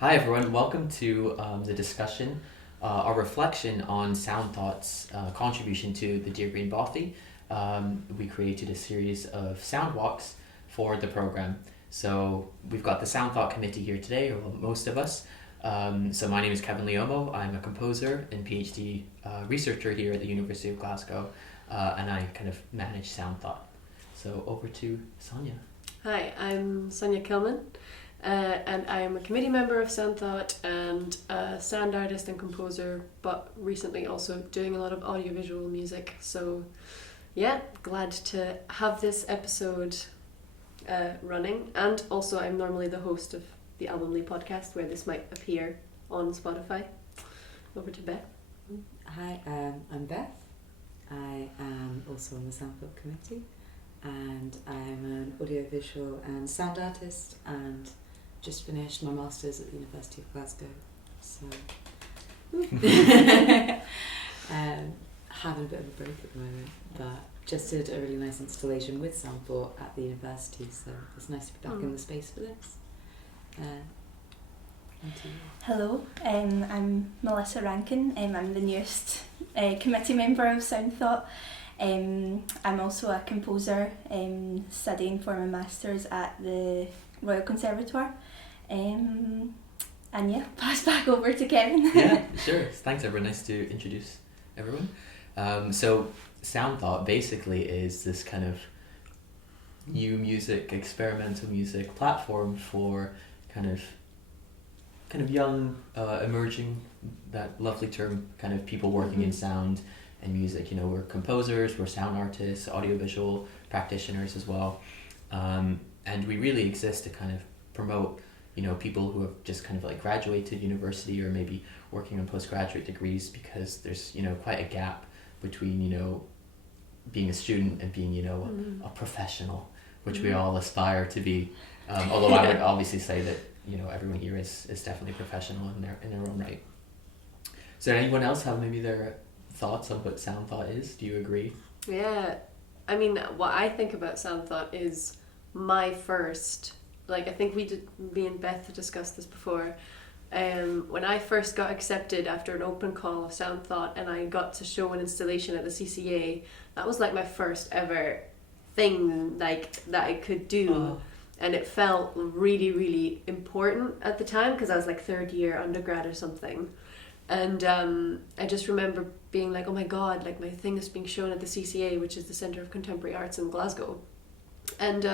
Hi everyone, welcome to the discussion, our reflection on Soundthought's contribution to the Dear Green Bothy. We created a series of soundwalks for the program. So we've got the Soundthought committee here today, or most of us. So my name is Kevin Leomo. I'm a composer and PhD researcher here at the University of Glasgow, and I kind of manage Soundthought. So over to Sonia. Hi, I'm Sonia Killmann. And I am a committee member of Soundthought and a sound artist and composer, but recently also doing a lot of audiovisual music. So yeah, glad to have this episode running. And also I'm normally the host of the Albumbly podcast, where this might appear on Spotify. Over to Beth. Hi, I'm Beth. I am also on the Soundboard committee, and I'm an audiovisual and sound artist, and just finished my master's at the University of Glasgow, so having a bit of a break at the moment, but just did a really nice installation with Soundboard at the university, so it's nice to be back in the space for this. Hello, I'm Melissa Rankin. I'm the newest committee member of Soundthought. I'm also a composer studying for my master's at the Royal Conservatoire. And yeah, pass back over to Kevin. Yeah, sure. Thanks everyone. Nice to introduce everyone. So Soundthought basically is this kind of new music, experimental music platform for kind of young, emerging, that lovely term, kind of people working in sound and music. You know, we're composers, we're sound artists, audiovisual practitioners as well. And we really exist to kind of promote, you know, people who have just kind of like graduated university or maybe working on postgraduate degrees, because there's, you know, quite a gap between, you know, being a student and being, you know, a professional, which we all aspire to be. Although I would obviously say that, you know, everyone here is definitely professional in their own right. So anyone else have maybe their thoughts on what Soundthought is? Do you agree? Yeah, I mean, what I think about Soundthought is my first, like, I think me and Beth discussed this before, when I first got accepted after an open call of Soundthought and I got to show an installation at the CCA, that was like my first ever thing like that I could do. And it felt really, really important at the time, because I was like third year undergrad or something. And I just remember being like, oh my god, like my thing is being shown at the CCA, which is the Centre of Contemporary Arts in Glasgow. And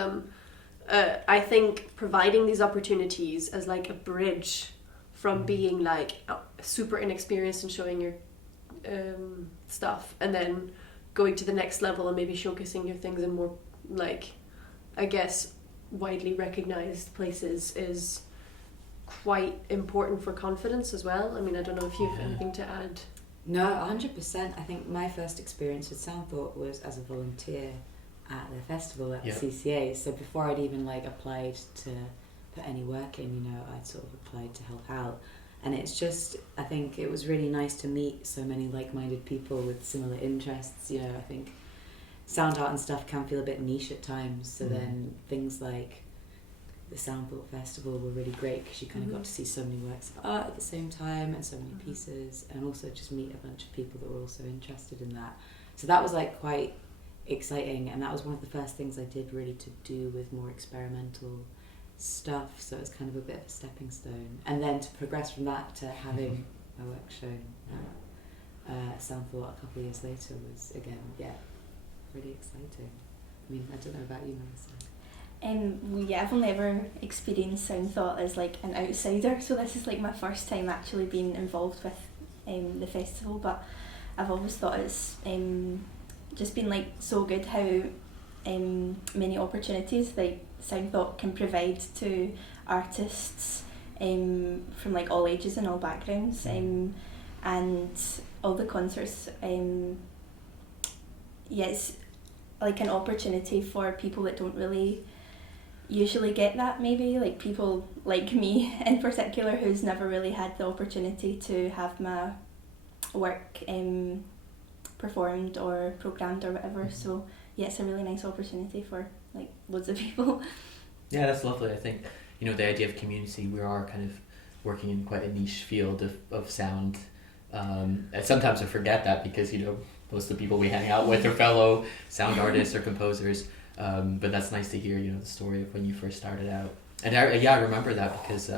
I think providing these opportunities as like a bridge from being like super inexperienced and showing your stuff, and then going to the next level and maybe showcasing your things in more, like, I guess, widely recognised places is quite important for confidence as well. I mean, I don't know if you have anything to add. No, 100%. I think my first experience with Soundthought was as a volunteer at the festival at the CCA. So before I'd even like applied to put any work in, you know, I'd sort of applied to help out. And it's just, I think it was really nice to meet so many like-minded people with similar interests. You know, I think sound art and stuff can feel a bit niche at times. So then things like the Soundboard Festival were really great, because you kind of got to see so many works of art at the same time and so many pieces, and also just meet a bunch of people that were also interested in that. So that was like quite exciting, and that was one of the first things I did really to do with more experimental stuff, so it was kind of a bit of a stepping stone. And then to progress from that to having my work shown at Soundthought a couple of years later was, again, really exciting. I mean, I don't know about you, Melissa. I've only ever experienced Soundthought as like an outsider, so this is like my first time actually being involved with the festival, but I've always thought it's just been like so good how many opportunities like Soundthought can provide to artists from like all ages and all backgrounds, and all the concerts. It's like an opportunity for people that don't really usually get that, maybe like people like me in particular, who's never really had the opportunity to have my work performed or programmed or whatever. So yeah, it's a really nice opportunity for like loads of people. Yeah, that's lovely. I think, you know, the idea of community, we are kind of working in quite a niche field of sound. And sometimes I forget that because, most of the people we hang out with are fellow sound artists or composers. But that's nice to hear, the story of when you first started out. And I remember that because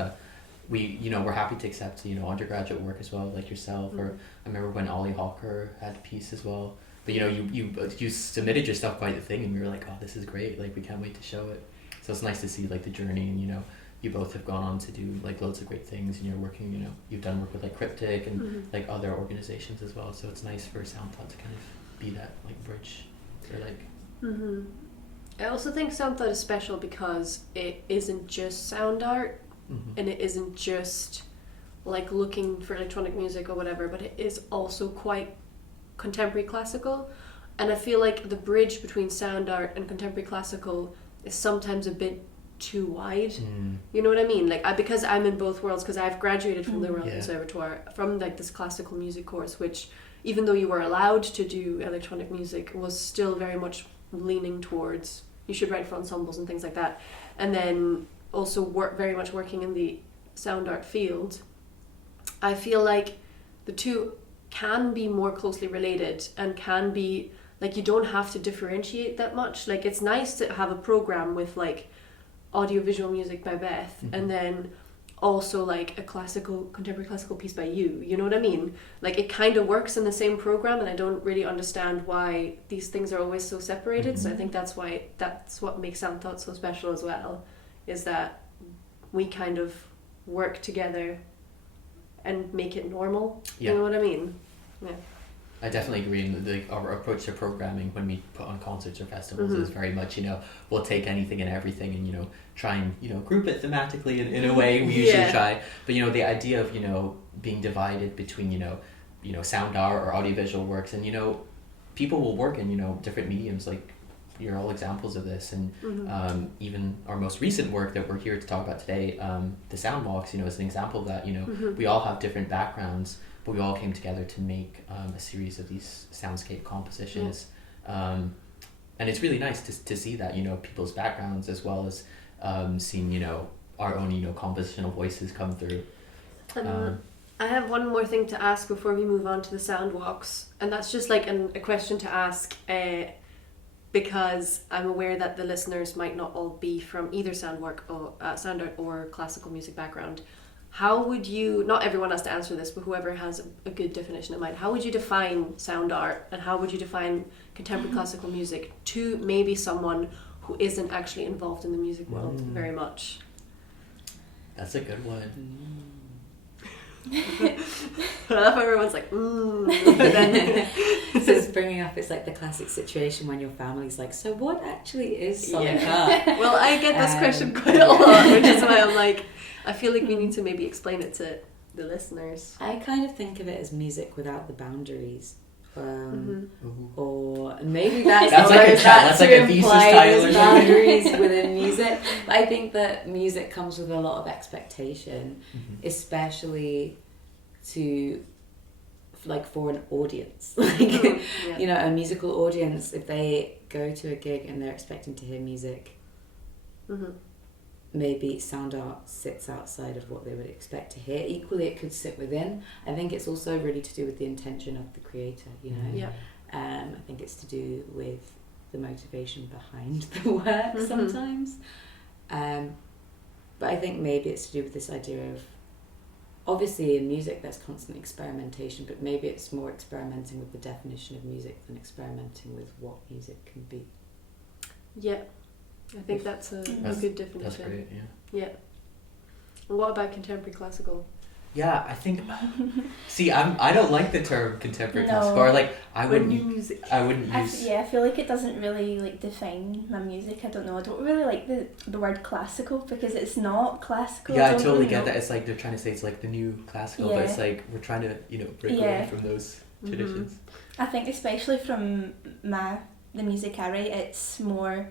we're happy to accept, undergraduate work as well, like yourself. Or I remember when Ollie Hawker had a piece as well. But, you submitted your stuff quite a thing, and we were like, oh, this is great. Like, we can't wait to show it. So it's nice to see, like, the journey, and, you both have gone on to do, like, loads of great things, and you're working, you've done work with, like, Cryptic and, like, other organizations as well. So it's nice for Soundthought to kind of be that, like, bridge. Or, like... I also think Soundthought is special because it isn't just sound art, and it isn't just like looking for electronic music or whatever, but it is also quite contemporary classical. And I feel like the bridge between sound art and contemporary classical is sometimes a bit too wide. You know what I mean? Like, because I'm in both worlds, because I've graduated from the Royal Conservatoire from like this classical music course, which even though you were allowed to do electronic music, was still very much leaning towards you should write for ensembles and things like that. And then also very much working in the sound art field, I feel like the two can be more closely related and can be like, you don't have to differentiate that much. Like, it's nice to have a program with like audiovisual music by Beth and then also like a contemporary classical piece by you know what I mean? Like, it kind of works in the same program, and I don't really understand why these things are always so separated. So I think that's what makes Soundthought so special as well, is that we kind of work together and make it normal. You know what I mean? Yeah. I definitely agree. And our approach to programming when we put on concerts or festivals is very much, we'll take anything and everything and, try and, group it thematically in a way. We usually try. But, the idea of, being divided between, sound art or audiovisual works, and, people will work in, different mediums. Like, you're all examples of this. And even our most recent work that we're here to talk about today, the Soundwalks, is an example of that. We all have different backgrounds, but we all came together to make a series of these soundscape compositions. And it's really nice to see that, people's backgrounds as well as seeing, our own, compositional voices come through. I have one more thing to ask before we move on to the Soundwalks, and that's just like a question to ask because I'm aware that the listeners might not all be from either sound art or classical music background. How would you, not everyone has to answer this, but whoever has a good definition in mind, how would you define sound art, and how would you define contemporary classical music to maybe someone who isn't actually involved in the music world very much? That's a good one. I love how everyone's like, but then so it's bringing up, it's like the classic situation when your family's like, so what actually is sonic art? Well, I get this question quite a lot, which is why I'm like, I feel like we need to maybe explain it to the listeners. I kind of think of it as music without the boundaries. Or maybe that's like a thesis title or boundaries within music. But I think that music comes with a lot of expectation, especially for an audience. A musical audience, if they go to a gig and they're expecting to hear music, maybe sound art sits outside of what they would expect to hear. Equally, it could sit within. I think it's also really to do with the intention of the creator, I think it's to do with the motivation behind the work sometimes. But I think maybe it's to do with this idea of, obviously in music there's constant experimentation, but maybe it's more experimenting with the definition of music than experimenting with what music can be. Yeah. I think that's a good definition. That's great, yeah. And what about contemporary classical? Yeah, I think. See, I don't like the term contemporary classical. Or like, I wouldn't use. I feel like it doesn't really like define my music. I don't know. I don't really like the word classical because it's not classical. Yeah, I totally get that. It's like they're trying to say it's like the new classical, but it's like we're trying to break away from those traditions. I think especially from the music I write, it's more.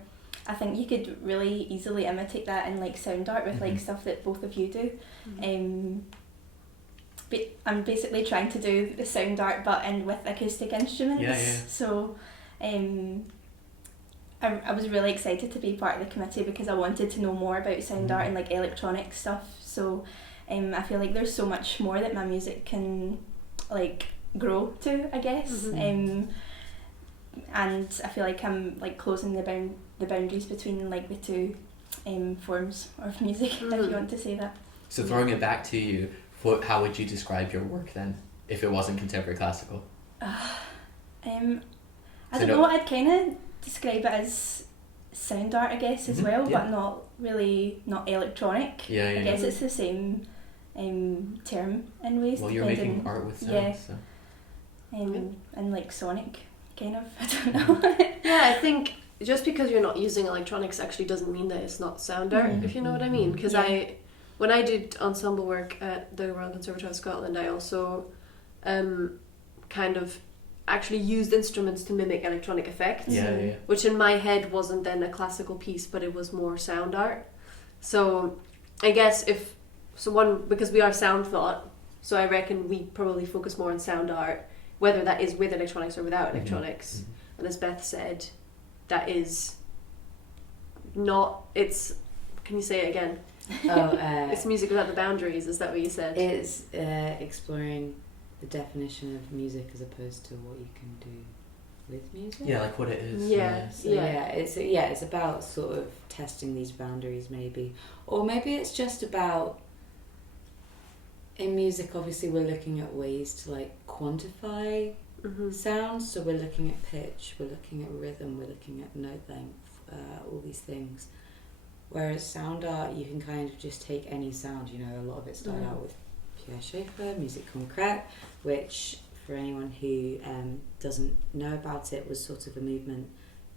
I think you could really easily imitate that in like sound art with like stuff that both of you do. But I'm basically trying to do the sound art but with acoustic instruments. So I was really excited to be part of the committee because I wanted to know more about sound art and like electronic stuff. So I feel like there's so much more that my music can like grow to, I guess. Mm-hmm. And I feel like I'm like closing the boundaries between like the two forms of music, if you want to say that. So throwing it back to you, how would you describe your work then, if it wasn't contemporary classical? I don't know, I'd kind of describe it as sound art, I guess, as well, but not electronic. I guess it's the same term in ways. Well, you're making art with sound, so. And like sonic, kind of, I don't know. Yeah, I think just because you're not using electronics actually doesn't mean that it's not sound art, if you know what I mean. Because when I did ensemble work at the Royal Conservatoire of Scotland, I also kind of actually used instruments to mimic electronic effects, which in my head wasn't then a classical piece, but it was more sound art. So I guess because we are sound thought, so I reckon we probably focus more on sound art, whether that is with electronics or without electronics. And as Beth said, that is not, it's, can you say it again? It's music without the boundaries, is that what you said? It's exploring the definition of music as opposed to what you can do with music. Yeah, like what it is. It's about sort of testing these boundaries, maybe. Or maybe it's just about, in music obviously we're looking at ways to like quantify sounds, so we're looking at pitch, we're looking at rhythm, we're looking at note length, all these things. Whereas sound art, you can kind of just take any sound, you know, a lot of it started out with Pierre Schaeffer, musique concrète, which for anyone who doesn't know about it was sort of a movement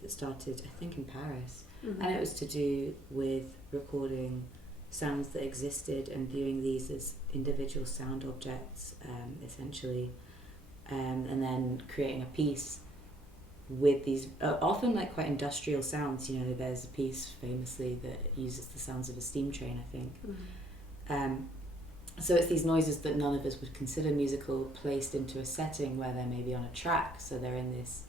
that started, I think, in Paris, and it was to do with recording sounds that existed and viewing these as individual sound objects, essentially, and then creating a piece with these often like quite industrial sounds. You know, there's a piece famously that uses the sounds of a steam train, I think. So it's these noises that none of us would consider musical placed into a setting where they're maybe on a track, so they're in this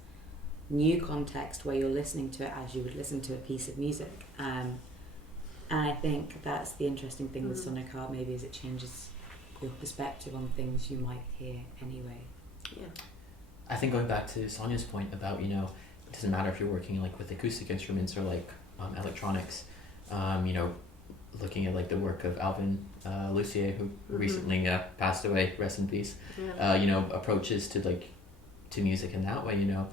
new context where you're listening to it as you would listen to a piece of music. And I think that's the interesting thing with sonic art, maybe, is it changes your perspective on things you might hear anyway. Yeah. I think going back to Sonia's point about, you know, it doesn't matter if you're working like with acoustic instruments or like electronics, you know, looking at like the work of Albumbly, who recently passed away, rest in peace, you know, approaches to music in that way, you know,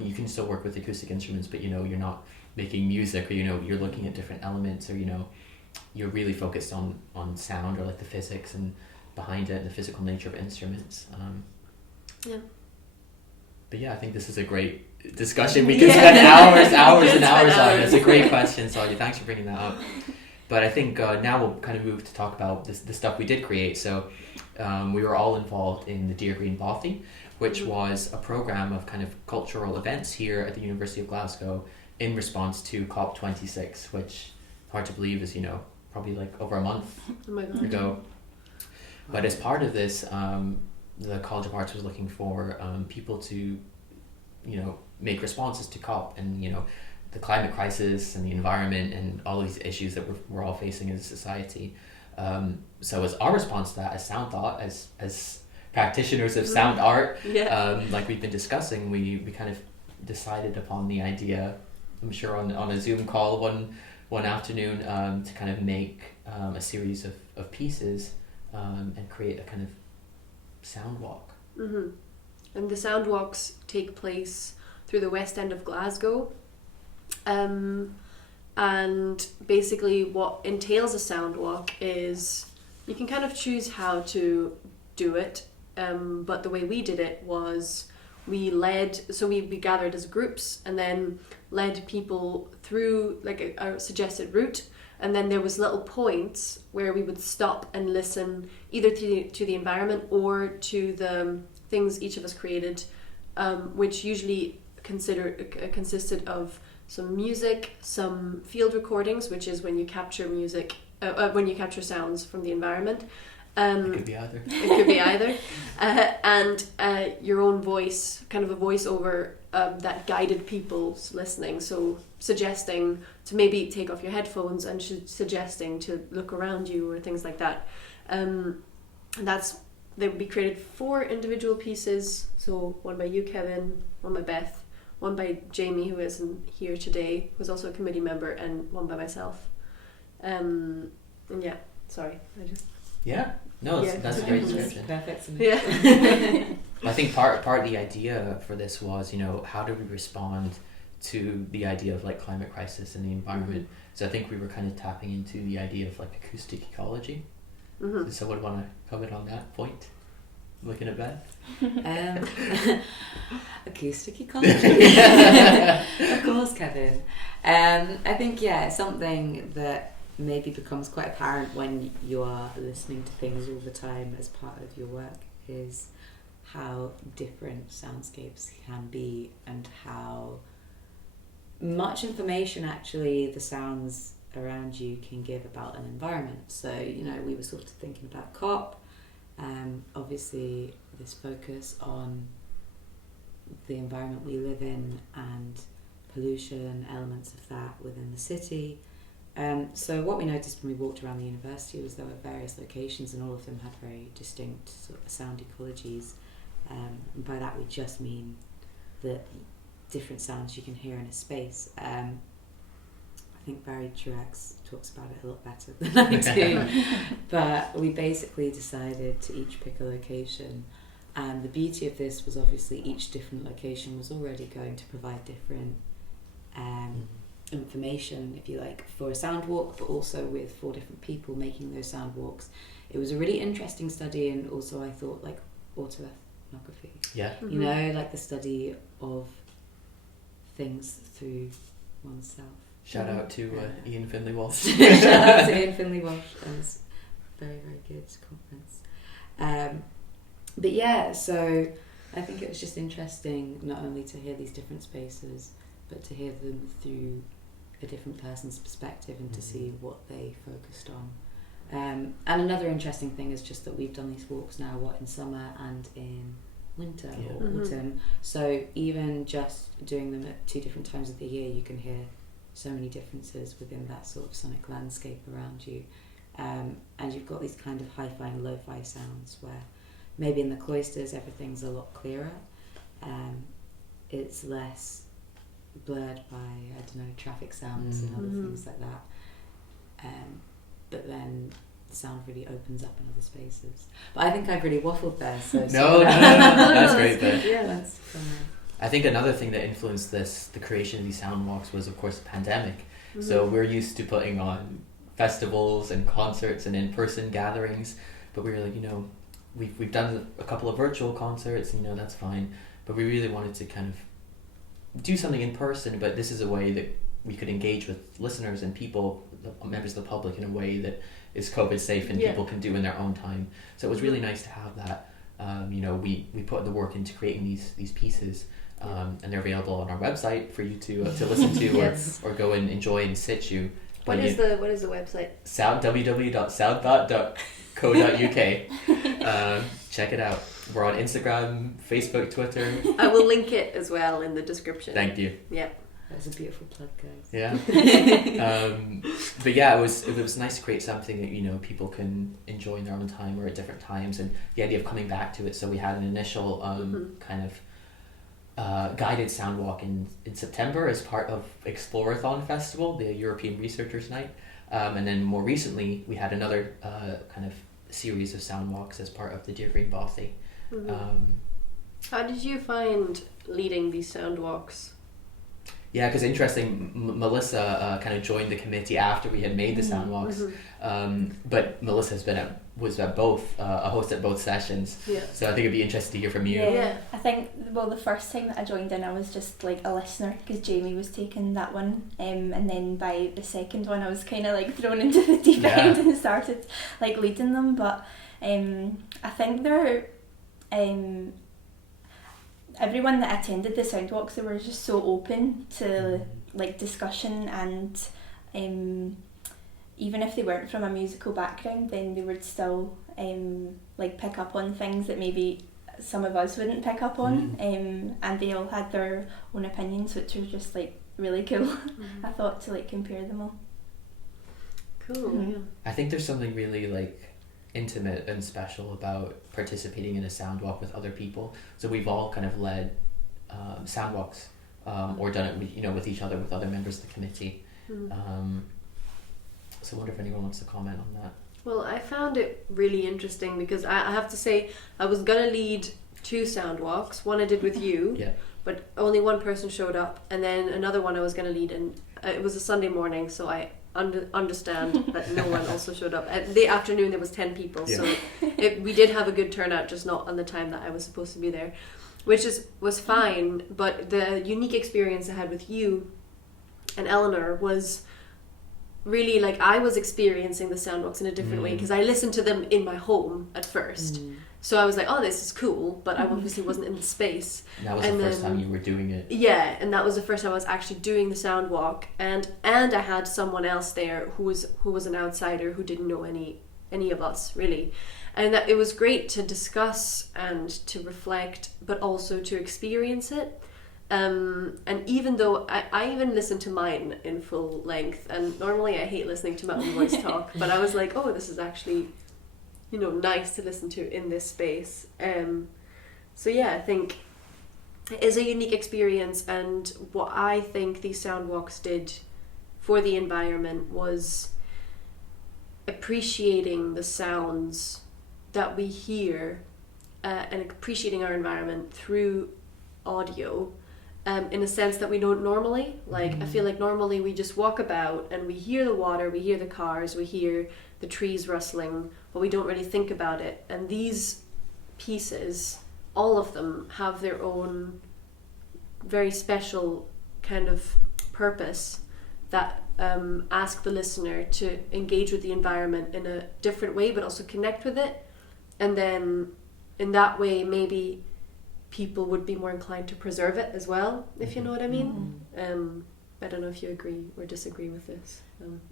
you can still work with acoustic instruments, but you know, you're not making music, or you know, you're looking at different elements, or you know, you're really focused on sound, or like the physics and behind it, the physical nature of instruments. But yeah, I think this is a great discussion. We can spend hours and hours on it. It's a great question, Sonia. Thanks for bringing that up. But I think now we'll kind of move to talk about the stuff we did create. So we were all involved in the Dear Green Bothy, which was a program of kind of cultural events here at the University of Glasgow in response to COP26, which, hard to believe, is, you know, probably like over a month ago. But as part of this, the College of Arts was looking for people to, you know, make responses to COP and, you know, the climate crisis and the environment and all of these issues that we're all facing as a society. So as our response to that, as sound thought, as practitioners of sound art, like we've been discussing, we kind of decided upon the idea, I'm sure on a Zoom call one afternoon, to kind of make a series of pieces and create a kind of sound walk. And the sound walks take place through the west end of Glasgow. And basically what entails a sound walk is you can kind of choose how to do it, but the way we did it was we gathered as groups and then led people through like a suggested route, and then there was little points where we would stop and listen either to the environment or to the things each of us created, which usually consisted of some music, some field recordings, which is when you capture music, when you capture sounds from the environment, It could be either. It could be either. And your own voice, kind of a voiceover that guided people's listening. So suggesting to maybe take off your headphones and suggesting to look around you or things like that. They would be created 4 individual pieces. So one by you, Kevin, one by Beth, one by Jamie, who isn't here today, who's also a committee member, and one by myself. And yeah, sorry, I just... Yeah, no, that's a great description. Perfect. Yeah. I think part of the idea for this was, how do we respond to the idea of like climate crisis and the environment? So I think we were kind of tapping into the idea of like acoustic ecology. Does someone want to comment on that point? Looking at Beth? Acoustic ecology. Of course, Kevin. I think, something that maybe becomes quite apparent when you are listening to things all the time as part of your work is how different soundscapes can be and how much information actually the sounds around you can give about an environment. So, we were sort of thinking about COP, obviously this focus on the environment we live in and pollution, elements of that within the city. So what we noticed when we walked around the university was there were various locations and all of them had very distinct sort of sound ecologies. And by that we just mean the different sounds you can hear in a space. I think Barry Truex talks about it a lot better than I do. But we basically decided to each pick a location. And the beauty of this was obviously each different location was already going to provide different information, if you like, for a sound walk, but also with 4 different people making those sound walks. It was a really interesting study, and also I thought like autoethnography. Yeah. Like the study of things through oneself. Shout out to Ian Finley Walsh. Shout out to Ian Finley Walsh. That was very, very good conference. But yeah, so I think it was just interesting not only to hear these different spaces, but to hear them through a different person's perspective and to see what they focused on. And another interesting thing is just that we've done these walks now, in summer and in winter or autumn. So even just doing them at 2 different times of the year, you can hear so many differences within that sort of sonic landscape around you. And you've got these kind of hi-fi and lo-fi sounds where maybe in the cloisters everything's a lot clearer. It's less blurred by, traffic sounds and other things like that. But then the sound really opens up in other spaces. But I think I've really waffled there. So No, that's great, Beth. Yeah, that's fun. I think another thing that influenced the creation of these sound walks was, of course, the pandemic. So we're used to putting on festivals and concerts and in-person gatherings, but we were like, we've done a couple of virtual concerts, that's fine, but we really wanted to kind of do something in person, but this is a way that we could engage with listeners and people, members of the public, in a way that is COVID safe and people can do in their own time. So it was really nice to have that. We put the work into creating these pieces. And they're available on our website for you to listen to Yes. or go and enjoy in situ. What is the website? www.soundthought.co.uk. Check it out. We're on Instagram, Facebook, Twitter. I will link it as well in the description. Thank you. Yeah. That's a beautiful plug, guys. Yeah. But yeah, it was nice to create something that people can enjoy in their own time or at different times, and the idea of coming back to it. So we had an initial kind of guided soundwalk in September as part of Explorathon Festival, the European Researchers' Night, and then more recently we had another kind of series of soundwalks as part of the Dear Green Bothy. How did you find leading these soundwalks? Yeah, because interesting, Melissa kind of joined the committee after we had made the soundwalks, but Melissa was at both, a host at both sessions. Yeah. So I think it'd be interesting to hear from you. Yeah. I think the first time that I joined in, I was just like a listener because Jamie was taking that one, and then by the second one, I was kind of like thrown into the deep end and started like leading them. But I think they're everyone that attended the soundwalks, they were just so open to like discussion and even if they weren't from a musical background, then they would still like pick up on things that maybe some of us wouldn't pick up on, and they all had their own opinions, which was just like really cool. I thought, to like compare them all. Cool. Yeah. I think there's something really like intimate and special about participating in a soundwalk with other people. So we've all kind of led soundwalks or done it with, with each other, with other members of the committee. So I wonder if anyone wants to comment on that. Well, I found it really interesting because I have to say I was going to lead 2 soundwalks. One I did with you, but only one person showed up, and then another one I was going to lead, and it was a Sunday morning, so I understand that no one also showed up. At the afternoon there was 10 people, so we did have a good turnout, just not on the time that I was supposed to be there, which was fine. But the unique experience I had with you and Eleanor was really like I was experiencing the soundwalks in a different way, because I listened to them in my home at first. So I was like, oh, this is cool, but I obviously wasn't in the space. And that was the first time you were doing it. Yeah, and that was the first time I was actually doing the soundwalk, and I had someone else there who was an outsider who didn't know any of us really, and that it was great to discuss and to reflect, but also to experience it. And even though I even listened to mine in full length, and normally I hate listening to my own voice talk, but I was like, oh, this is actually, nice to listen to in this space. So yeah, I think it is a unique experience, and what I think these soundwalks did for the environment was appreciating the sounds that we hear and appreciating our environment through audio. In a sense that we don't normally. I feel like normally we just walk about and we hear the water, we hear the cars, we hear the trees rustling, but we don't really think about it. And these pieces, all of them, have their own very special kind of purpose that ask the listener to engage with the environment in a different way, but also connect with it. And then in that way, maybe people would be more inclined to preserve it as well, if you know what I mean. I don't know if you agree or disagree with this.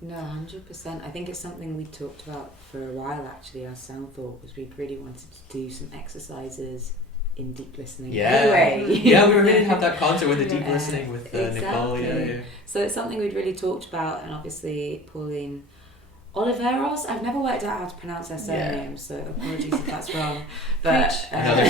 No, 100%. I think it's something we talked about for a while actually. Our sound thought was we really wanted to do some exercises in deep listening. Anyway. Yeah, we were going to have that concert with the deep listening with Nicole. Yeah. So it's something we'd really talked about, and obviously Pauline Oliveros. I've never worked out how to pronounce her surname, so apologies if that's wrong. But another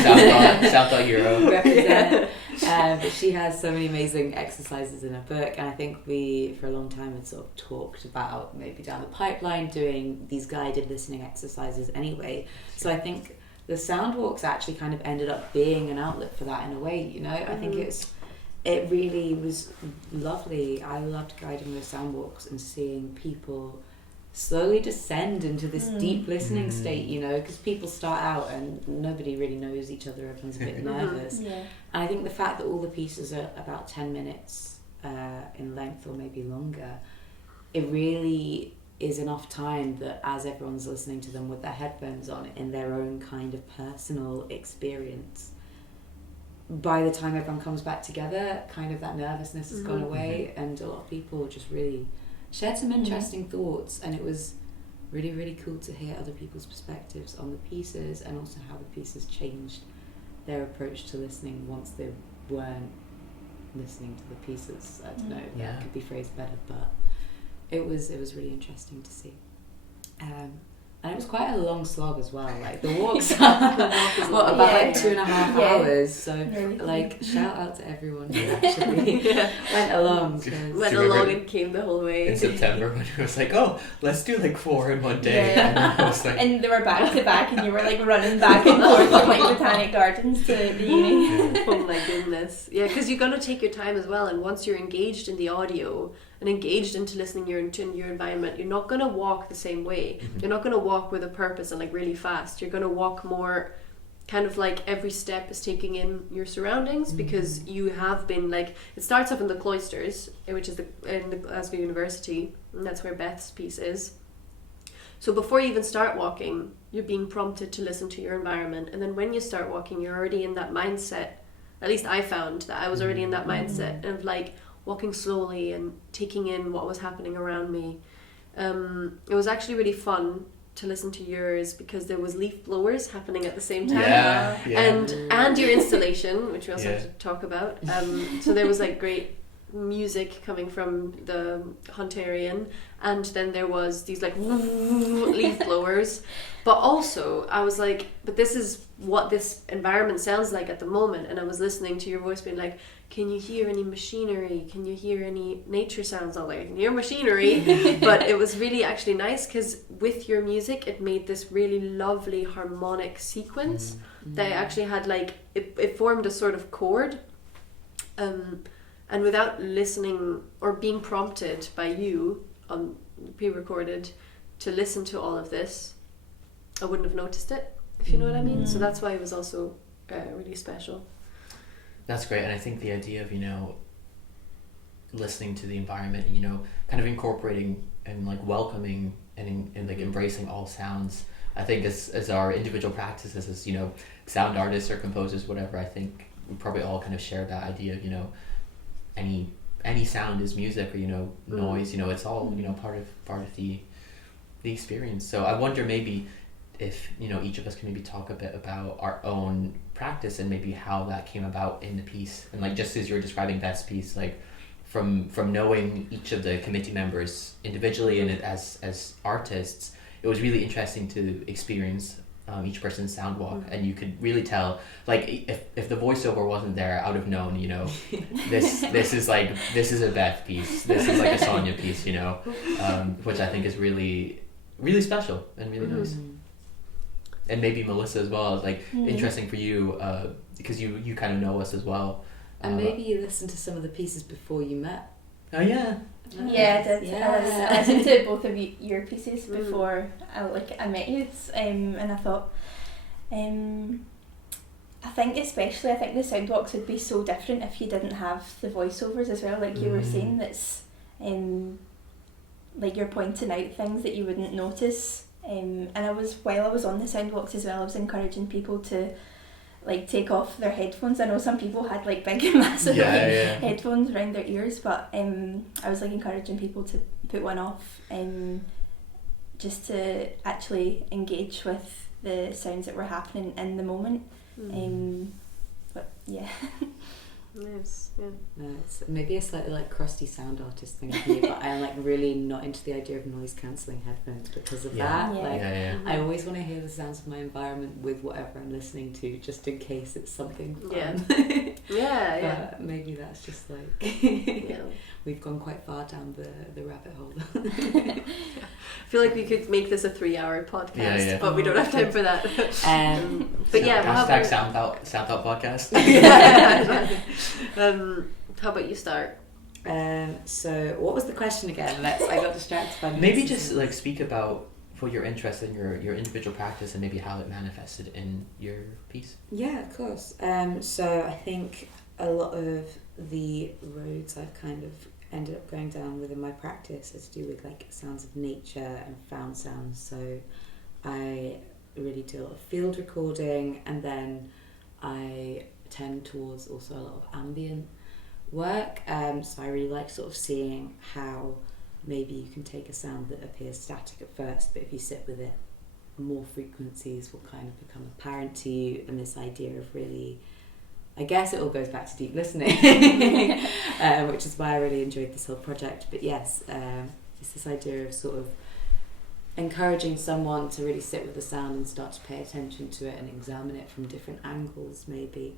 South Euro represent. But she has so many amazing exercises in her book, and I think we, for a long time, had sort of talked about maybe down the pipeline doing these guided listening exercises anyway. So I think the soundwalks actually kind of ended up being an outlet for that in a way. I think it really was lovely. I loved guiding the soundwalks and seeing people slowly descend into this deep listening state, because people start out and nobody really knows each other, everyone's a bit nervous. And I think the fact that all the pieces are about 10 minutes in length or maybe longer, it really is enough time that as everyone's listening to them with their headphones on in their own kind of personal experience, by the time everyone comes back together, kind of that nervousness has gone away, and a lot of people just really shared some interesting thoughts, and it was really, really cool to hear other people's perspectives on the pieces, and also how the pieces changed their approach to listening once they weren't listening to the pieces. I don't know, that could be phrased better, but it was really interesting to see. And it was quite a long slog as well. Like the walks about 2.5 hours. So shout out to everyone who actually went along. Went along and came the whole way. In September when it was like, oh, let's do like 4 in one day. And they were back to back, and you were like running back and forth from like Botanic Gardens to the uni. Oh my goodness. Yeah, because you're going to take your time as well, and once you're engaged in the audio and engaged into listening into your environment, you're not going to walk the same way. You're not going to walk with a purpose and like really fast. You're going to walk more kind of like every step is taking in your surroundings, because you have been like, it starts off in the cloisters, which is in the Glasgow University, and that's where Beth's piece is. So before you even start walking, you're being prompted to listen to your environment, and then when you start walking, you're already in that mindset. At least I found that I was already in that mindset of like walking slowly and taking in what was happening around me. it was actually really fun to listen to yours because there was leaf blowers happening at the same time. And your installation, which we also have to talk about. So there was like great music coming from the Hunterian, and then there was these like leaf blowers. But also I was like, but this is what this environment sounds like at the moment, and I was listening to your voice being like, can you hear any machinery? Can you hear any nature sounds? I was like, I can hear machinery. But it was really actually nice because with your music it made this really lovely harmonic sequence that actually had like it formed a sort of chord, and without listening or being prompted by you on pre-recorded to listen to all of this, I wouldn't have noticed it, if you know what I mean. So that's why it was also really special. That's great, and I think the idea of, you know, listening to the environment and, you know, kind of incorporating and like welcoming and like embracing all sounds, I think as our individual practices as, you know, sound artists or composers, whatever, I think we probably all kind of share that idea of, you know, any sound is music, or, you know, noise, you know, it's all, you know, part of the experience. So I wonder maybe if, you know, each of us can maybe talk a bit about our own practice and maybe how that came about in the piece, and like just as you were describing Beth's piece, like from knowing each of the committee members individually and as artists, it was really interesting to experience each person's sound walk, and you could really tell, like, if the voiceover wasn't there, I would have known, you know, this is a Beth piece, this is like a Sonia piece, you know, which I think is really, really special and really nice. And maybe Melissa as well, like interesting for you because you kind of know us as well. And maybe you listened to some of the pieces before you met. Oh yeah. Yeah, I did. Yeah. I listened to both of your pieces before I met you, and I thought, I think the soundwalks would be so different if you didn't have the voiceovers as well. Like you were saying, that's like you're pointing out things that you wouldn't notice. And while I was on the soundwalks as well, I was encouraging people to like take off their headphones. I know some people had like big massive headphones around their ears, but I was like encouraging people to put one off and just to actually engage with the sounds that were happening in the moment. But yeah. Nice, yeah. It's maybe a slightly like crusty sound artist thing for me, but I'm like really not into the idea of noise cancelling headphones because of that. I always want to hear the sounds of my environment with whatever I'm listening to, just in case it's something fun. But maybe that's just like we've gone quite far down the rabbit hole. I feel like we could make this a 3-hour podcast, but we don't have time for that. But hashtag Sound Out podcast. How about you start? So what was the question again? I got distracted by maybe just like speak about what your interest in your individual practice and maybe how it manifested in your piece. Yeah, of course. So I think a lot of the roads I've kind of ended up going down within my practice is to do with like sounds of nature and found sounds. So I really do a lot of field recording, and then I tend towards also a lot of ambient work. So I really like sort of seeing how maybe you can take a sound that appears static at first, but if you sit with it, more frequencies will kind of become apparent to you, and this idea of really, I guess it all goes back to deep listening, which is why I really enjoyed this whole project. But yes, it's this idea of sort of encouraging someone to really sit with the sound and start to pay attention to it and examine it from different angles maybe.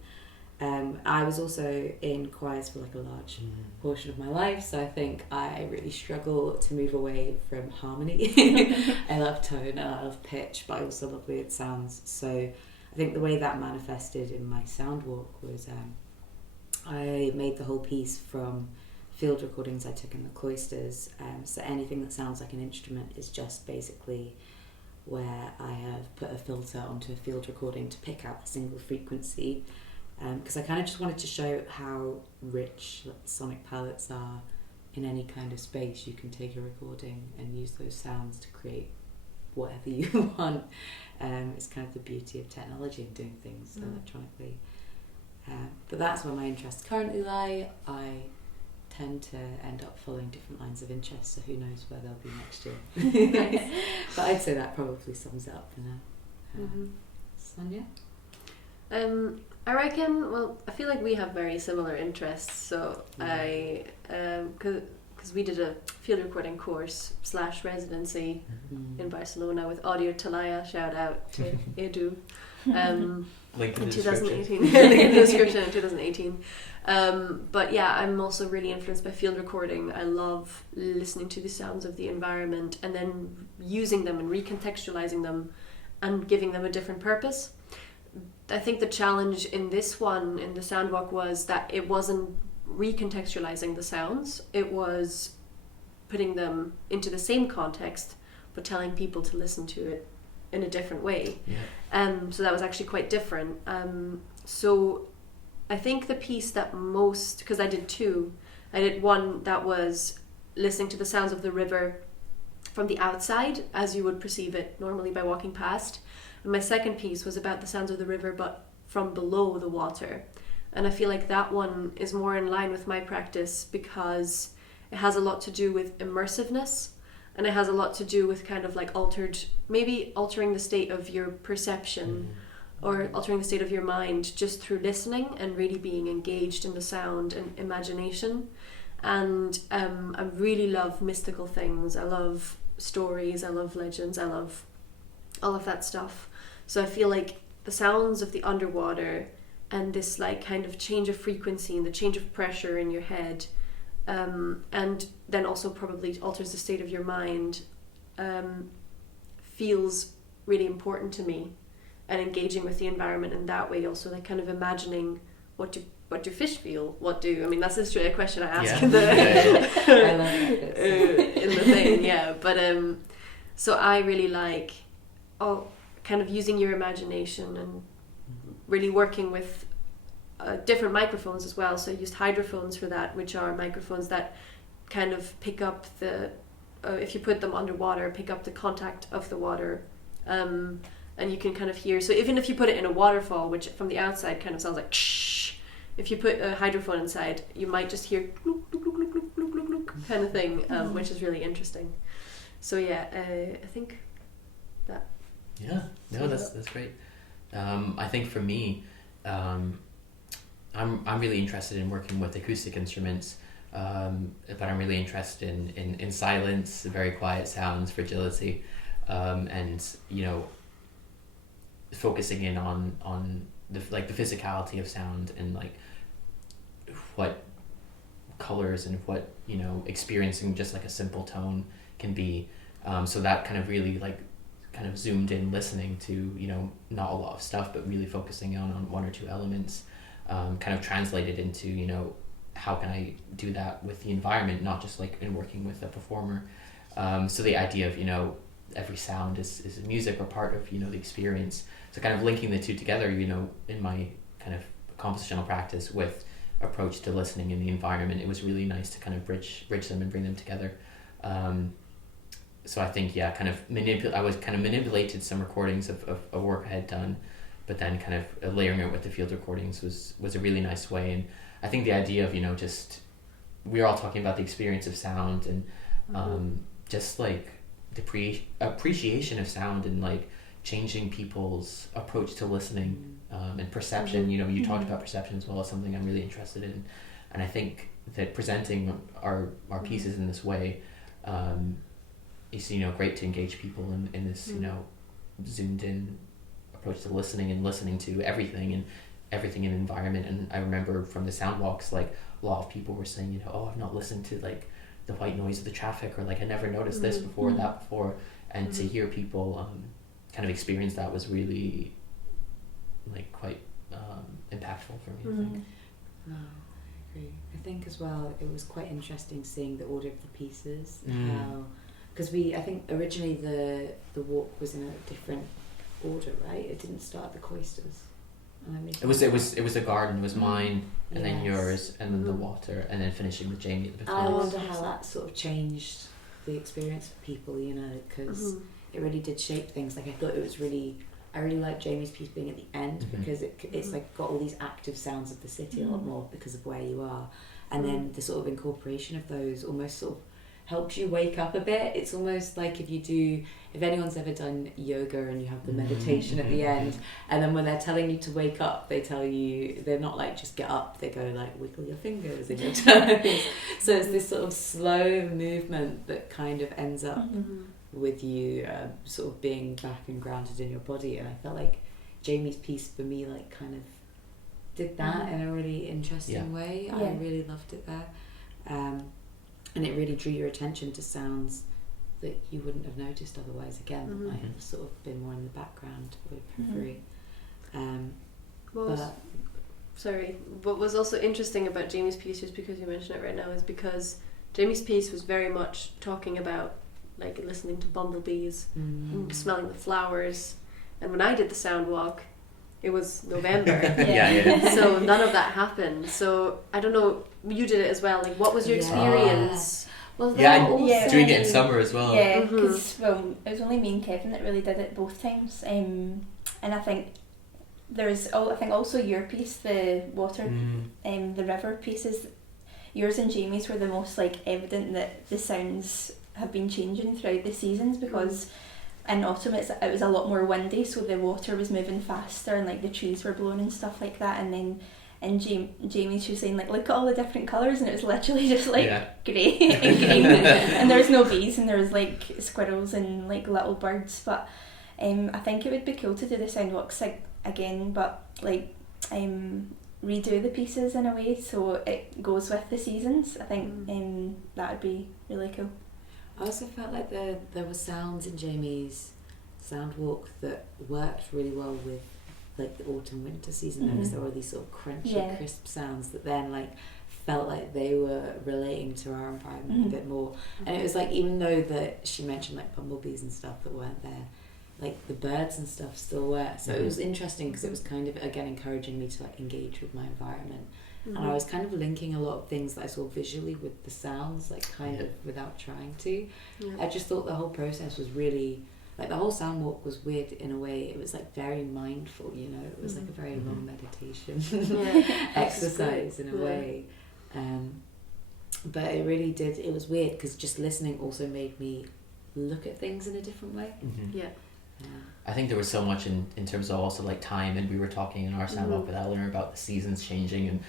I was also in choirs for like a large portion of my life, so I think I really struggle to move away from harmony. I love tone and I love pitch, but I also love weird sounds. So I think the way that manifested in my sound walk was I made the whole piece from field recordings I took in the cloisters. So anything that sounds like an instrument is just basically where I have put a filter onto a field recording to pick out a single frequency. Because I kind of just wanted to show how rich sonic palettes are in any kind of space. You can take a recording and use those sounds to create whatever you want. It's kind of the beauty of technology and doing things electronically. But that's where my interests currently lie. I tend to end up following different lines of interest, so who knows where they'll be next year. But I'd say that probably sums it up for now. Sonia? I reckon, well, I feel like we have very similar interests, so because we did a field recording course / residency in Barcelona with Audio Talaya, shout out to Edu, Link in in the 2018, link in the description in 2018. But yeah, I'm also really influenced by field recording. I love listening to the sounds of the environment and then using them and recontextualizing them and giving them a different purpose. I think the challenge in this one, in the Soundwalk, was that it wasn't recontextualizing the sounds, it was putting them into the same context but telling people to listen to it in a different way. So that was actually quite different. So I think the piece that most, because I did two, I did one that was listening to the sounds of the river from the outside as you would perceive it normally by walking past, and my second piece was about the sounds of the river but from below the water. And I feel like that one is more in line with my practice because it has a lot to do with immersiveness, and it has a lot to do with kind of like altering the state of your perception or altering the state of your mind just through listening and really being engaged in the sound and imagination. And I really love mystical things. I love stories, I love legends, I love all of that stuff. So I feel like the sounds of the underwater and this like kind of change of frequency and the change of pressure in your head, and then also probably alters the state of your mind, feels really important to me. And engaging with the environment in that way, also like kind of imagining what do fish feel? I mean, that's literally a question I ask in the I love that in the thing, yeah. But so I really like kind of using your imagination and really working with different microphones as well. So I used hydrophones for that, which are microphones that kind of pick up if you put them underwater, pick up the contact of the water. And you can kind of hear, so even if you put it in a waterfall, which from the outside kind of sounds like shh, if you put a hydrophone inside, you might just hear gluk, gluk, gluk, gluk, gluk, gluk, gluk, kind of thing, which is really interesting. So yeah, I think that. Yeah, no, that's great. I think for me, I'm really interested in working with acoustic instruments, but I'm really interested in silence, very quiet sounds, fragility, and focusing in on the physicality of sound and like what colors and what experiencing just like a simple tone can be. So that kind of really kind of zoomed in listening to not a lot of stuff, but really focusing on one or two elements, kind of translated into how can I do that with the environment, not just like in working with a performer. So the idea of every sound is music or part of the experience. So kind of linking the two together, in my kind of compositional practice with approach to listening in the environment, it was really nice to kind of bridge them and bring them together. So I think I was kind of manipulated some recordings of work I had done, but then kind of layering it with the field recordings was a really nice way. And I think the idea of just we're all talking about the experience of sound and just like the appreciation of sound and like changing people's approach to listening and perception. You talked about perception as well as something I'm really interested in, and I think that presenting our pieces in this way is great to engage people in this zoomed in approach to listening and listening to everything in environment. And I remember from the Soundwalks, like a lot of people were saying I've not listened to like the white noise of the traffic, or like I never noticed this before, that before, and to hear people kind of experience that was really like quite impactful for me. I think. No, I agree. I think as well it was quite interesting seeing the order of the pieces, how because I think originally the walk was in a different order, right? It didn't start at the cloisters. It was a garden. It was mine, and then yours, and then the water, and then finishing with Jamie at the beginning. I wonder how that sort of changed the experience for people, because it really did shape things. Like I thought it was I really liked Jamie's piece being at the end because it's like got all these active sounds of the city a lot more because of where you are. and then the sort of incorporation of those almost sort of helps you wake up a bit. It's almost like if anyone's ever done yoga and you have the meditation at the end, and then when they're telling you to wake up, they tell you, they're not like just get up, they go like wiggle your fingers and your toes. So it's this sort of slow movement that kind of ends up with you sort of being back and grounded in your body. And I felt like Jamie's piece for me like kind of did that in a really interesting way. I really loved it there. And it really drew your attention to sounds that you wouldn't have noticed otherwise, again, that might have sort of been more in the background or periphery. What was also interesting about Jamie's piece, just because you mention it right now, is because Jamie's piece was very much talking about like listening to bumblebees and smelling the flowers. And when I did the Soundwalk, it was November. So none of that happened. So I don't know, you did it as well. Like, what was your experience? Well, doing it in summer as well. Yeah, because it was only me and Kevin that really did it both times. And I think also your piece, the water, the river pieces, yours and Jamie's were the most like evident that the sounds have been changing throughout the seasons, because in autumn it was a lot more windy, so the water was moving faster and like the trees were blowing and stuff like that. And then Jamie, she was saying like, look at all the different colours, and it was literally just like grey and green and there was no bees and there was like squirrels and like little birds. But I think it would be cool to do the Soundwalks again, but like redo the pieces in a way so it goes with the seasons. I think that would be really cool. I also felt like there were sounds in Jamie's Soundwalk that worked really well with like the autumn winter season, because there were these sort of crunchy crisp sounds that then like felt like they were relating to our environment a bit more. And it was like, even though that she mentioned like bumblebees and stuff that weren't there, like the birds and stuff still were. So it was interesting because it was kind of again encouraging me to like engage with my environment. And I was kind of linking a lot of things that I saw visually with the sounds, like kind of without trying to. I just thought the whole process was really, like the whole Soundwalk was weird in a way. It was like very mindful, you know. It was like a very long meditation exercise in a way. But it really did, it was weird because just listening also made me look at things in a different way. I think there was so much in terms of also like time, and we were talking in our Soundwalk with Eleanor about the seasons changing and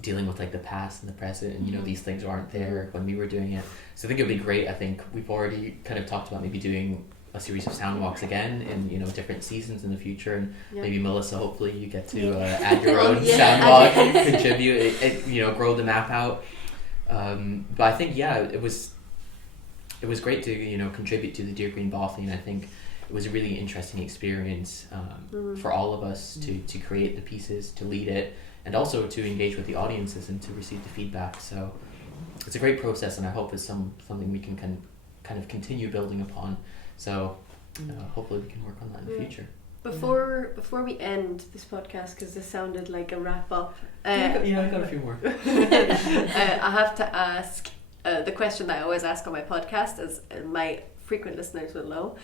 dealing with like the past and the present, and you know these things aren't there when we were doing it. So I think it would be great. I think we've already kind of talked about maybe doing a series of Soundwalks again in, you know, different seasons in the future, and maybe Melissa, hopefully you get to add your own Soundwalk, contribute it, you know, grow the map out. But I think it was great to, you know, contribute to the Dear Green Bothy, and I think it was a really interesting experience for all of us to create the pieces, to lead it, and also to engage with the audiences and to receive the feedback. So it's a great process, and I hope it's something we can kind of continue building upon. So hopefully we can work on that in the future. Before we end this podcast, because this sounded like a wrap up, I've got a few more. I have to ask the question that I always ask on my podcast, as my frequent listeners will know.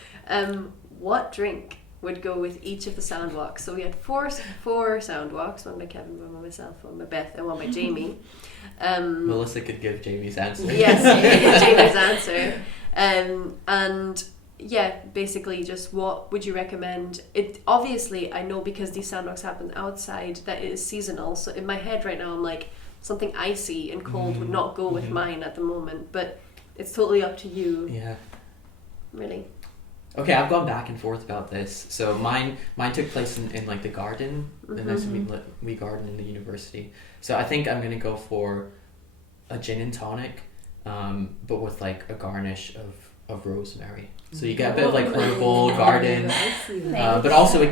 What drink would go with each of the Soundwalks? So we had four Soundwalks, one by Kevin, one by myself, one by Beth, and one by Jamie. Melissa could give Jamie's answer. Yes, Jamie's answer. And yeah, basically just what would you recommend? It obviously, I know because these Soundwalks happen outside, that it is seasonal. So in my head right now, I'm like, something icy and cold would not go with mine at the moment, but it's totally up to you. Yeah. Really. Okay, I've gone back and forth about this. So mine took place in like the garden, the nice wee garden in the university. So I think I'm gonna go for a gin and tonic, but with like a garnish of rosemary. So you get a bit of like herbal garden, but also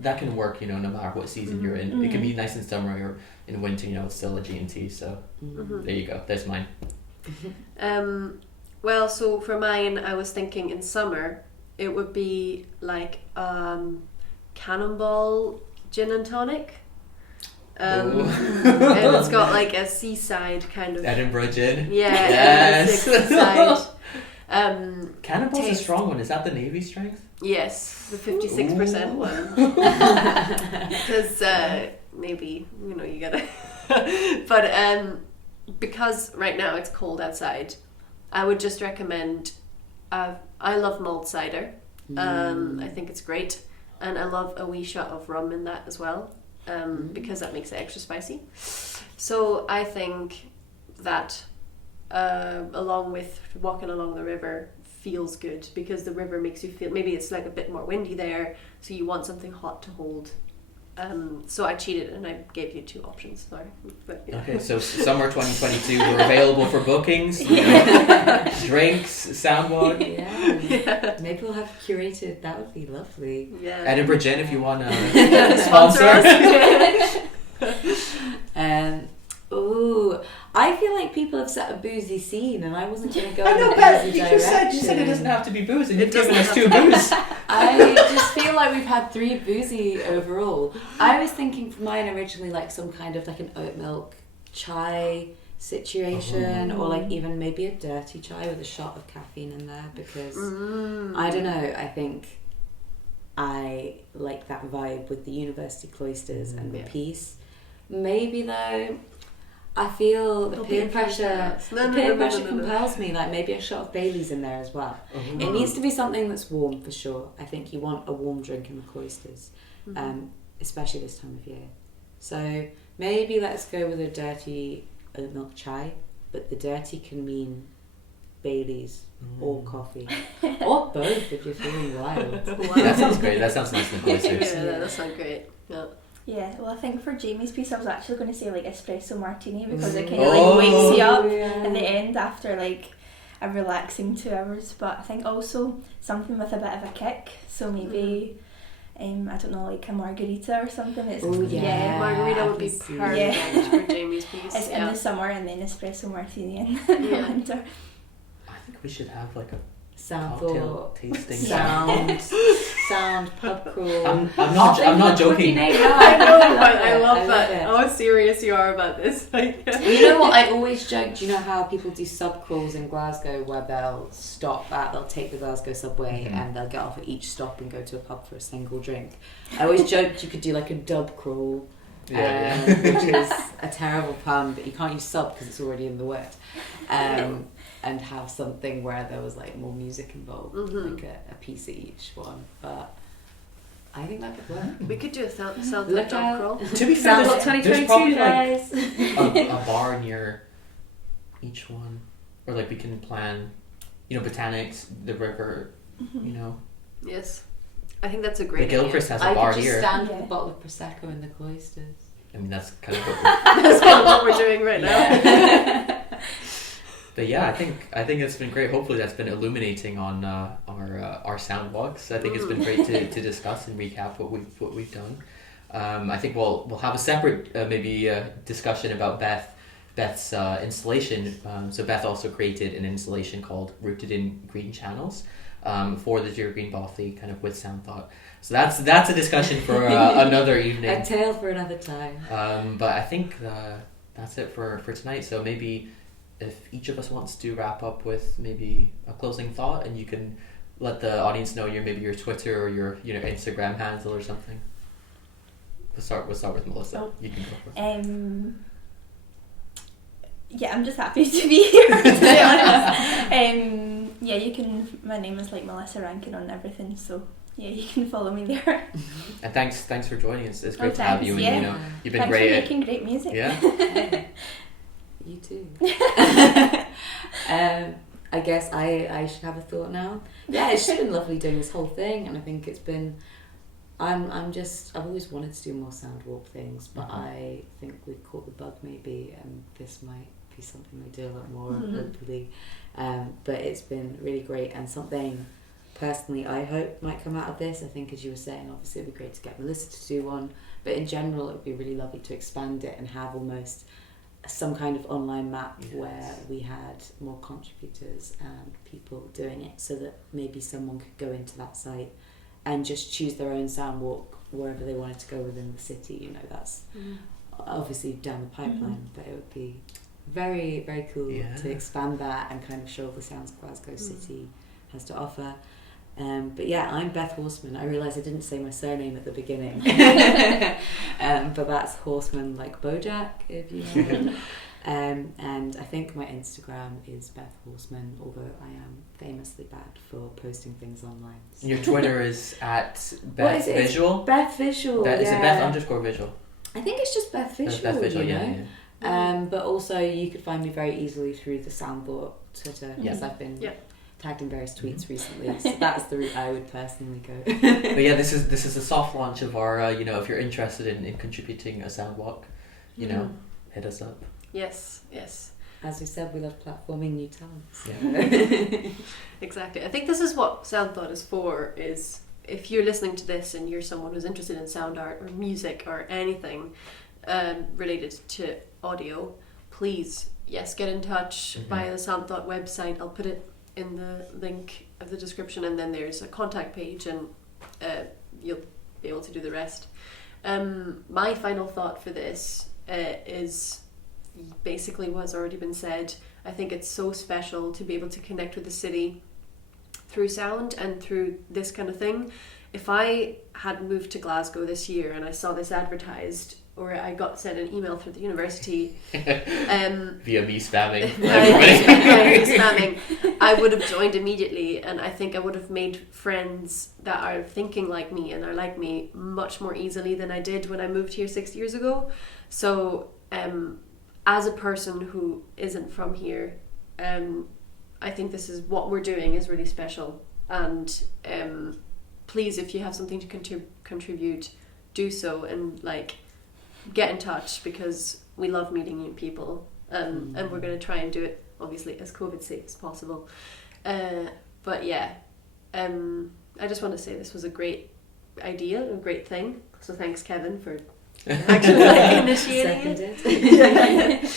that can work, you know, no matter what season you're in. It can be nice in summer or in winter, you know, it's still a G&T. So there you go. There's mine. Well, so for mine, I was thinking in summer it would be like Cannonball gin and tonic. And it's got like a seaside kind of Edinburgh gin. Yeah, yes. Seaside. Cannonball's a strong one. Is that the Navy strength? Yes, the 56% one. Because Navy, you know, you gotta. But because right now it's cold outside, I would just recommend, I love mulled cider. I think it's great, and I love a wee shot of rum in that as well, because that makes it extra spicy. So I think that along with walking along the river feels good, because the river makes you feel, maybe it's like a bit more windy there, so you want something hot to hold. So I cheated and I gave you 2 options. Sorry, but yeah. Okay, so summer 2022, we're available for bookings, drinks, Soundwalk. Yeah. Maybe we'll have curated. That would be lovely. Yeah. Edinburgh Gin, if you want to sponsor. Ooh, I feel like people have set a boozy scene, and I wasn't going to go I in know, the Beth, boozy you direction. said it doesn't have to be booze, and you've It given us doesn't 2 booze. I just feel like we've had 3 boozy overall. I was thinking for mine originally like some kind of like an oat milk chai situation, or like even maybe a dirty chai with a shot of caffeine in there, because I don't know, I think I like that vibe with the university cloisters and the peace. Maybe though, I feel the peer pressure compels me, like maybe a shot of Bailey's in there as well. It needs to be something that's warm for sure. I think you want a warm drink in the cloisters, especially this time of year. So maybe let's go with a dirty oat milk chai, but the dirty can mean Bailey's or coffee, or both if you're feeling wild. Wow. That sounds great. That sounds nice in the cloisters. Yeah, that sounds great. Yeah. Yeah, well, I think for Jamie's piece, I was actually going to say like espresso martini, because it kind of like wakes you up at the end after like a relaxing 2 hours. But I think also something with a bit of a kick. So maybe I don't know, like a margarita or something. It's Margarita would be perfect for Jamie's piece. It's in the summer, and then espresso martini in the winter. I think we should have like a Sound cocktail tasting. sound pub crawl. I'm not joking. I know, but I love that. How serious you are about this. Like, you know what? I always joke. Do you know how people do sub crawls in Glasgow, where they'll take the Glasgow subway and they'll get off at each stop and go to a pub for a single drink? I always joked you could do like a dub crawl. Which is a terrible pun, but you can't use sub because it's already in the word. And have something where there was like more music involved, like a piece of each one. But I think that could work. we could do a sound Look dub out. crawl. To be fair, Soundwalk there's probably 2022, like guys. a bar near each one, or like we can plan, botanics, the river, Yes, I think that's a The great idea. Gilchrist has a I bar could just here. stand with a bottle of prosecco in the cloisters. I mean, that's kind of what That's kind of what we're doing right now. But yeah, I think it's been great. Hopefully, that's been illuminating on our sound walks. I think it's been great to discuss and recap what we've done. I think we'll have a separate discussion about Beth's installation. So Beth also created an installation called Rooted in Green Channels for the Dear Green Bothy, kind of with sound thought. So that's a discussion for another evening. A tale for another time. But I think that's it for tonight. So maybe if each of us wants to wrap up with maybe a closing thought, and you can let the audience know your Twitter or your Instagram handle or something. We'll start with Melissa. Oh. You can go first. Yeah, I'm just happy to be here, to be honest. My name is like Melissa Rankin on everything, so yeah, you can follow me there. And thanks for joining us. It's great to thanks, have you. yeah. And you've been Thanks great. for making great music. Yeah. You too. I guess I should have a thought now. Yeah, it's just been lovely doing this whole thing, and I think it's been. I've always wanted to do more Soundwalk things, but I think we've caught the bug maybe, and this might be something we do a lot more, hopefully. But it's been really great, and something personally I hope might come out of this. I think, as you were saying, obviously it'd be great to get Melissa to do one, but in general it would be really lovely to expand it and have almost some kind of online map where we had more contributors and people doing it, so that maybe someone could go into that site and just choose their own Soundwalk wherever they wanted to go within the city. That's obviously down the pipeline, but it would be very, very cool to expand that and kind of show all the sounds Glasgow City has to offer. But yeah, I'm Beth Horseman. I realised I didn't say my surname at the beginning. But that's Horseman like Bojack, if you know. And I think my Instagram is Beth Horseman, although I am famously bad for posting things online. So. Your Twitter is at Beth Visual? It's Beth Visual, Is it Beth_Visual? I think it's just Beth Visual, Beth Visual, you know? yeah. But also you could find me very easily through the Soundboard Twitter, because I've been tagged in various tweets recently, so that's the route I would personally go. But yeah, this is a soft launch of our, if you're interested in contributing a Soundwalk, hit us up. Yes. As we said, we love platforming new talents. Yeah. Exactly. I think this is what Soundthought is for, is if you're listening to this and you're someone who's interested in sound art or music or anything related to audio, please, get in touch via the Soundthought website. I'll put it in the link of the description, and then there's a contact page, and you'll be able to do the rest. My final thought for this is basically what's already been said. I think it's so special to be able to connect with the city through sound and through this kind of thing. If I had moved to Glasgow this year and I saw this advertised, or I got sent an email through the university via me spamming, I would have joined immediately, and I think I would have made friends that are thinking like me and are like me much more easily than I did when I moved here 6 years ago. So as a person who isn't from here, I think this is what we're doing is really special, and please, if you have something to contribute, do so, and get in touch, because we love meeting new people, and we're going to try and do it obviously as COVID safe as possible. But yeah, I just want to say this was a great idea, a great thing, so thanks Kevin for actually initiating it.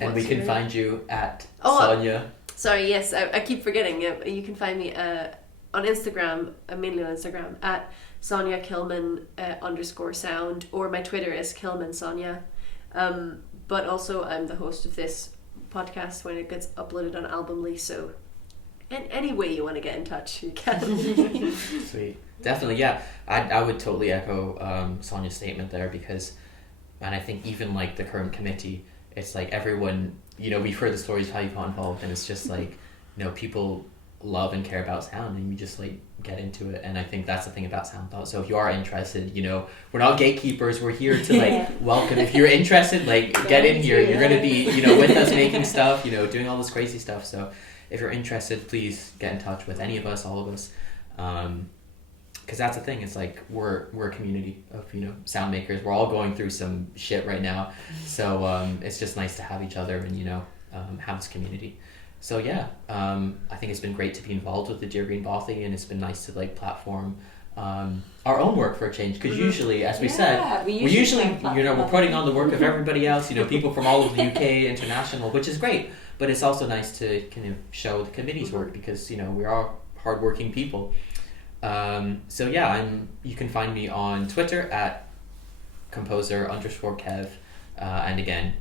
And we can find you at Sonia. Sorry, yes, I keep forgetting. You can find me on Instagram, mainly on Instagram, at Sonia Killmann _sound, or my Twitter is Killmann Sonia. But also I'm the host of this podcast when it gets uploaded on Albumbly, so in any way you want to get in touch, you can. Sweet. Definitely, yeah. I would totally echo Sonia's statement there, because, and I think even the current committee, it's everyone, we've heard the stories of how you got involved, and it's just people love and care about sound, and you just get into it. And I think that's the thing about Soundthought. So if you are interested, we're not gatekeepers, we're here to welcome. If you're interested, get in here. You're going to be with us making stuff, doing all this crazy stuff. So if you're interested, please get in touch with any of us, all of us, because that's the thing. It's we're a community of sound makers. We're all going through some shit right now, so it's just nice to have each other and have this community. So yeah, I think it's been great to be involved with the Dear Green Bothy, and it's been nice to platform our own work for a change, because usually, as we said, we usually we're putting on the work of everybody else, people from all over the UK, international, which is great, but it's also nice to kind of show the committee's work, because we are hardworking people. So yeah, you can find me on Twitter at composer_Kev, and again,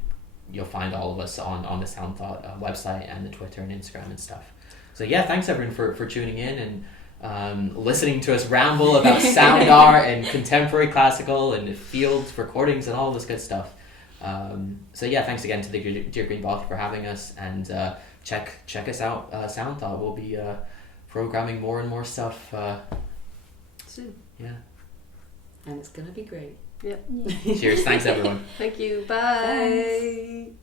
you'll find all of us on the Soundthought website and the Twitter and Instagram and stuff. So yeah, thanks everyone for tuning in and listening to us ramble about sound art and contemporary classical and field recordings and all this good stuff. So yeah, thanks again to the Dear Green Bothy for having us, and check us out, Soundthought. We'll be programming more and more stuff soon. Yeah. And it's gonna be great. Yep. Cheers. Thanks everyone. Thank you. Bye. Thanks.